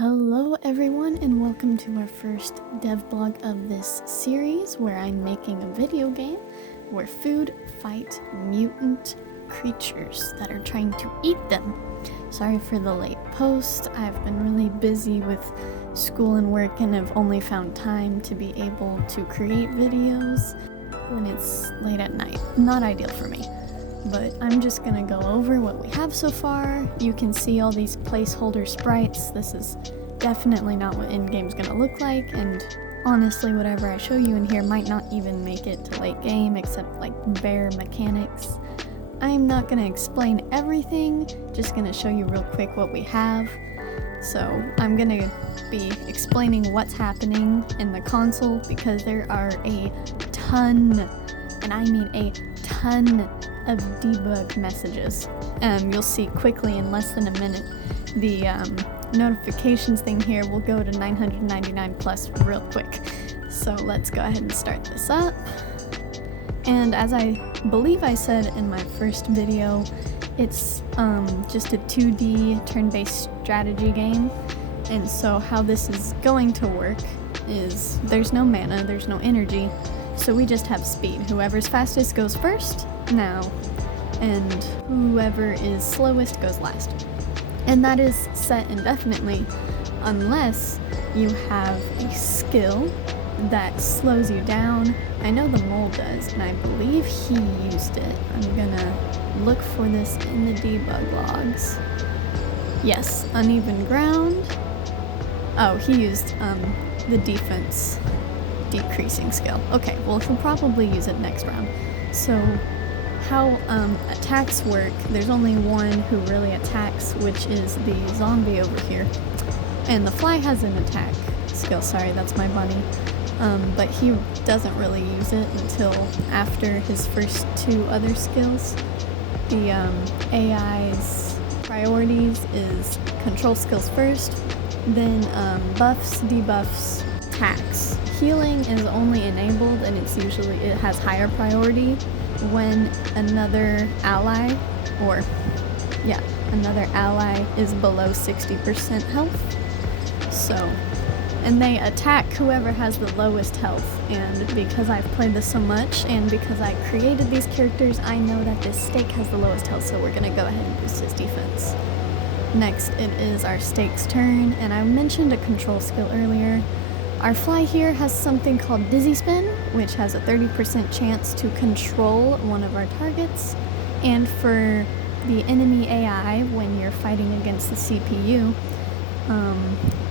Hello everyone and welcome to our first DevBlog of this series where I'm making a video game where food fight mutant creatures that are trying to eat them. Sorry for the late post. I've been really busy with school and work and have only found time to be able to create videos when it's late at night. Not ideal for me. But I'm just gonna go over what we have so far. You can see all these placeholder sprites. This is definitely not what in-game's gonna look like, and honestly whatever I show you in here might not even make it to late game except like bare mechanics. I'm not gonna explain everything, just gonna show you real quick what we have. So I'm gonna be explaining what's happening in the console because there are a ton, and I mean a ton, of debug messages. You'll see quickly in less than a minute the notifications thing here will go to 999 plus real quick. So let's go ahead and start this up. And as I believe I said in my first video, it's just a 2D turn-based strategy game. And so how this is going to work is there's no mana, there's no energy, so we just have speed. Whoever's fastest goes first now, and whoever is slowest goes last. And that is set indefinitely unless you have a skill that slows you down. I know the mole does, and I believe he used it. I'm gonna look for this in the debug logs. Yes, uneven ground. Oh, he used the defense decreasing skill. Okay, well he'll probably use it next round. So how attacks work, there's only one who really attacks, which is the zombie over here. And the fly has an attack skill, sorry, that's my bunny. But he doesn't really use it until after his first two other skills. The AI's priorities is control skills first, then buffs, debuffs, attacks. Healing is only enabled, and it has higher priority when another ally is below 60% health. So, and they attack whoever has the lowest health, and because I've played this so much and because I created these characters, I know that this Steak has the lowest health, so we're gonna go ahead and boost his defense. Next, it is our Steak's turn, and I mentioned a control skill earlier. Our fly here has something called Dizzy Spin, which has a 30% chance to control one of our targets. And for the enemy AI, when you're fighting against the CPU,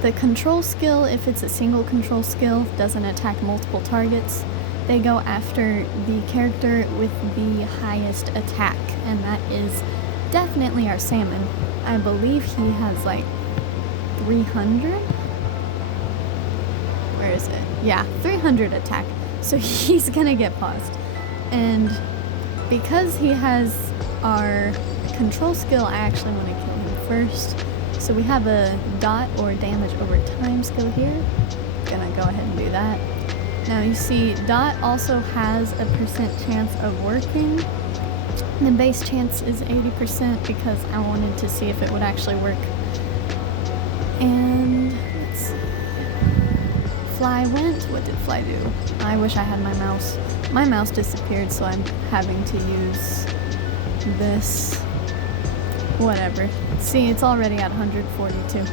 the control skill, if it's a single control skill, doesn't attack multiple targets. They go after the character with the highest attack, and that is definitely our salmon. I believe he has like 300? Where is it? Yeah, 300 attack. So he's gonna get paused. And because he has our control skill, I actually want to kill him first. So we have a dot or damage over time skill here. Gonna go ahead and do that. Now you see dot also has a percent chance of working. The base chance is 80% because I wanted to see if it would actually work. And let's see. Fly went. What did fly do? I wish I had my mouse. My mouse disappeared, so I'm having to use this. Whatever. See, it's already at 142.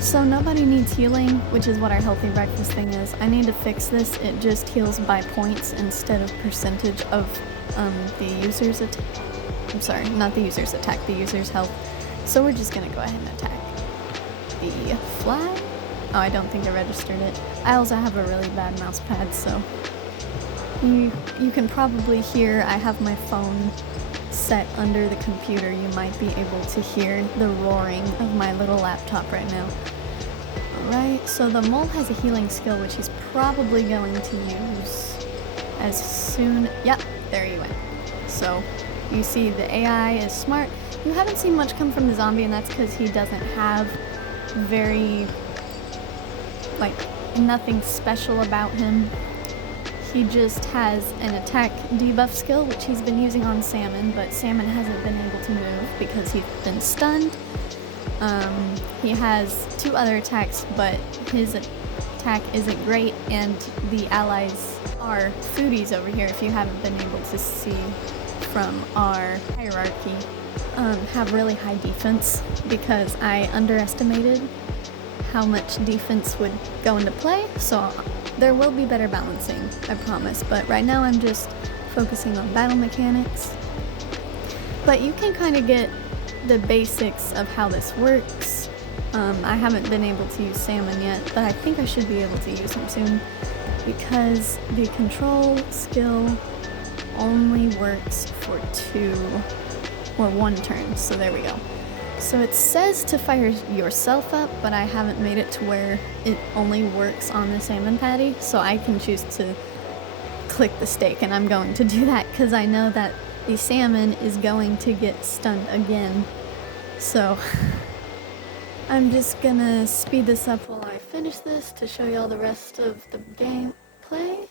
So nobody needs healing, which is what our healthy breakfast thing is. I need to fix this. It just heals by points instead of percentage of the user's attack. I'm sorry, not the user's attack, the user's health. So we're just gonna go ahead and attack the fly. Oh, I don't think I registered it. I also have a really bad mouse pad, so you can probably hear I have my phone set under the computer. You might be able to hear the roaring of my little laptop right now. Alright, so the mole has a healing skill, which he's probably going to use as soon... Yep, there you went. So, you see the AI is smart. You haven't seen much come from the zombie, and that's because he doesn't have very... nothing special about him. He just has an attack debuff skill, which he's been using on Salmon, but Salmon hasn't been able to move because he's been stunned. He has 2 other attacks, but his attack isn't great, and the allies are foodies over here, if you haven't been able to see from our hierarchy, have really high defense because I underestimated how much defense would go into play, so there will be better balancing, I promise, but right now I'm just focusing on battle mechanics. But you can kind of get the basics of how this works. I haven't been able to use salmon yet, but I think I should be able to use him soon because the control skill only works for 2 or 1 turn, so there we go. So it says to fire yourself up, but I haven't made it to where it only works on the salmon patty, so I can choose to click the steak, and I'm going to do that because I know that the salmon is going to get stunned again. So I'm just gonna speed this up while I finish this to show you all the rest of the gameplay.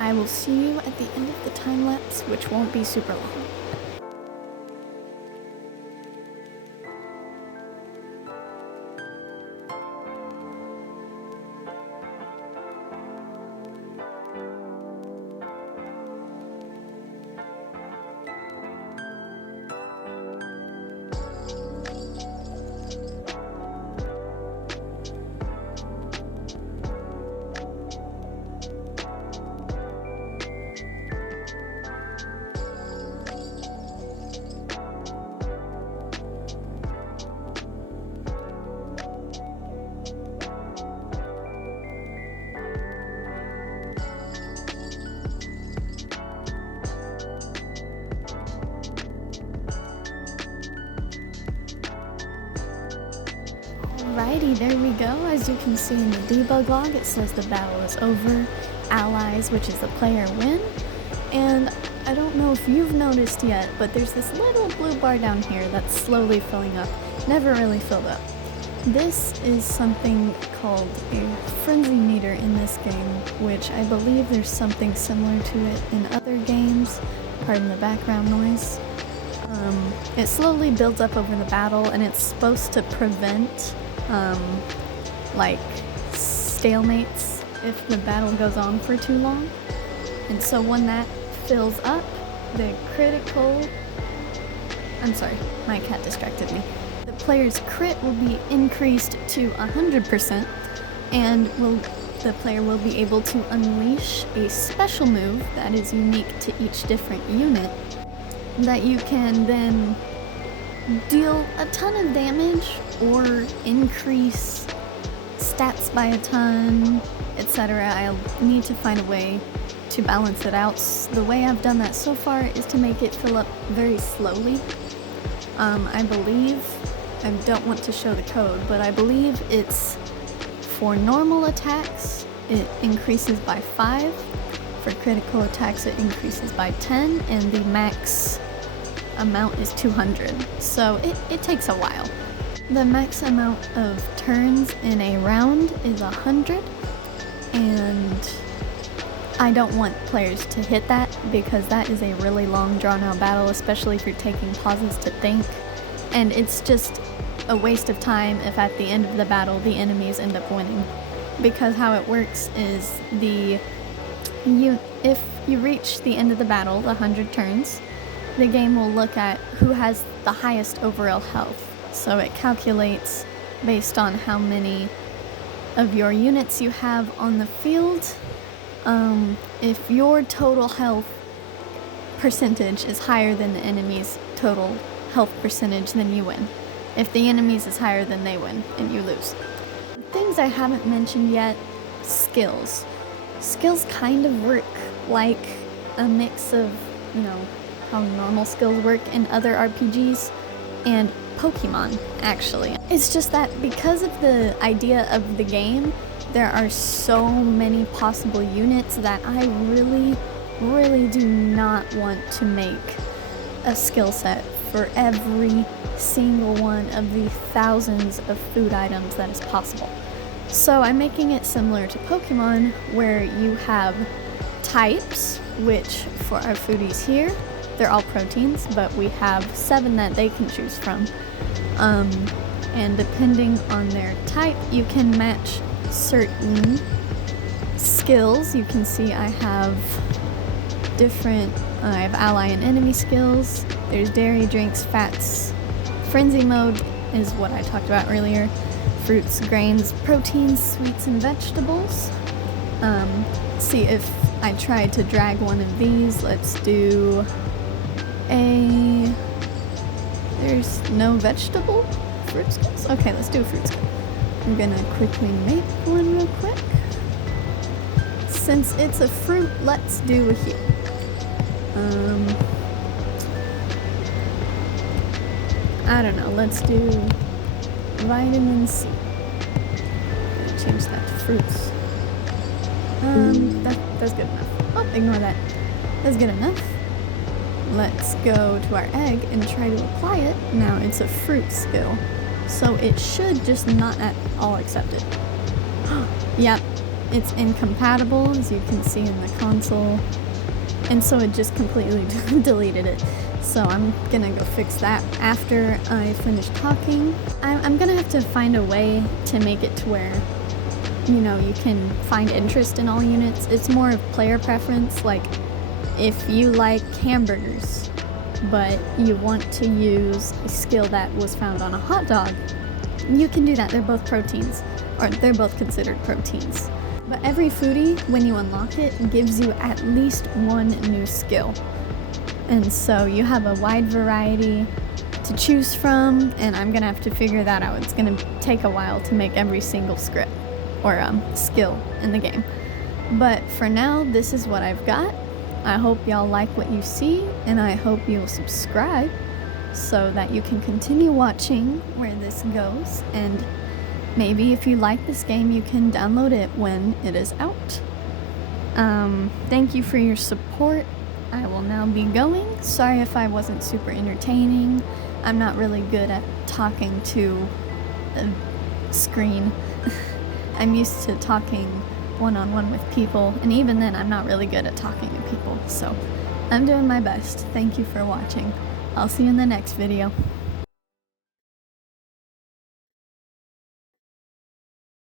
I will see you at the end of the time lapse, which won't be super long. Alrighty, there we go. As you can see in the debug log, it says the battle is over, allies, which is the player, win. And I don't know if you've noticed yet, but there's this little blue bar down here that's slowly filling up, never really filled up. This is something called a frenzy meter in this game, which I believe there's something similar to it in other games. Pardon the background noise. It slowly builds up over the battle, and it's supposed to prevent like stalemates if the battle goes on for too long. And so when that fills up, the critical... I'm sorry, my cat distracted me. The player's crit will be increased to 100%, and the player will be able to unleash a special move that is unique to each different unit that you can then deal a ton of damage or increase stats by a ton, etc. I'll need to find a way to balance it out. The way I've done that so far is to make it fill up very slowly. I believe, I don't want to show the code, but I believe it's for normal attacks, it increases by 5. For critical attacks, it increases by 10, and the max amount is 200. So it takes a while. The max amount of turns in a round is 100, and I don't want players to hit that because that is a really long drawn out battle, especially if you're taking pauses to think, and it's just a waste of time if at the end of the battle the enemies end up winning. Because how it works is if you reach the end of the battle, the 100 turns, the game will look at who has the highest overall health. So it calculates based on how many of your units you have on the field. If your total health percentage is higher than the enemy's total health percentage, then you win. If the enemy's is higher, then they win and you lose. Things I haven't mentioned yet, skills. Skills kind of work like a mix of, how normal skills work in other RPGs and Pokemon, actually. It's just that because of the idea of the game, there are so many possible units that I really, really do not want to make a skill set for every single one of the thousands of food items that is possible. So I'm making it similar to Pokemon, where you have types, which for our foodies here, they're all proteins, but we have 7 that they can choose from. and depending on their type, you can match certain skills. You can see I have I have ally and enemy skills. There's dairy, drinks, fats. Frenzy mode is what I talked about earlier. Fruits, grains, proteins, sweets, and vegetables. See if I tried to drag one of these. Let's do there's no vegetable fruit skills? Okay, let's do a fruit skill. I'm gonna quickly make one real quick. Since it's a fruit, let's do a heal. I don't know, let's do vitamin C. Change that to fruits. That's good enough. Oh, ignore that. That's good enough. Let's go to our egg and try to apply it. Now it's a fruit skill, so it should just not at all accept it. Yep, it's incompatible, as you can see in the console, and so it just completely deleted it. So I'm gonna go fix that after I finish talking. I'm gonna have to find a way to make it to where, you know, you can find interest in all units. It's more of player preference. Like, if you like hamburgers, but you want to use a skill that was found on a hot dog, you can do that. They're both proteins, or they're both considered proteins. But every foodie, when you unlock it, gives you at least one new skill. And so you have a wide variety to choose from, and I'm gonna have to figure that out. It's gonna take a while to make every single script or skill in the game. But for now, this is what I've got. I hope y'all like what you see, and I hope you'll subscribe so that you can continue watching where this goes, and maybe if you like this game, you can download it when it is out. Thank you for your support. I will now be going. Sorry if I wasn't super entertaining. I'm not really good at talking to a screen. I'm used to talking one-on-one with people, and even then I'm not really good at talking to people, so I'm doing my best. Thank you for watching. I'll see you in the next video.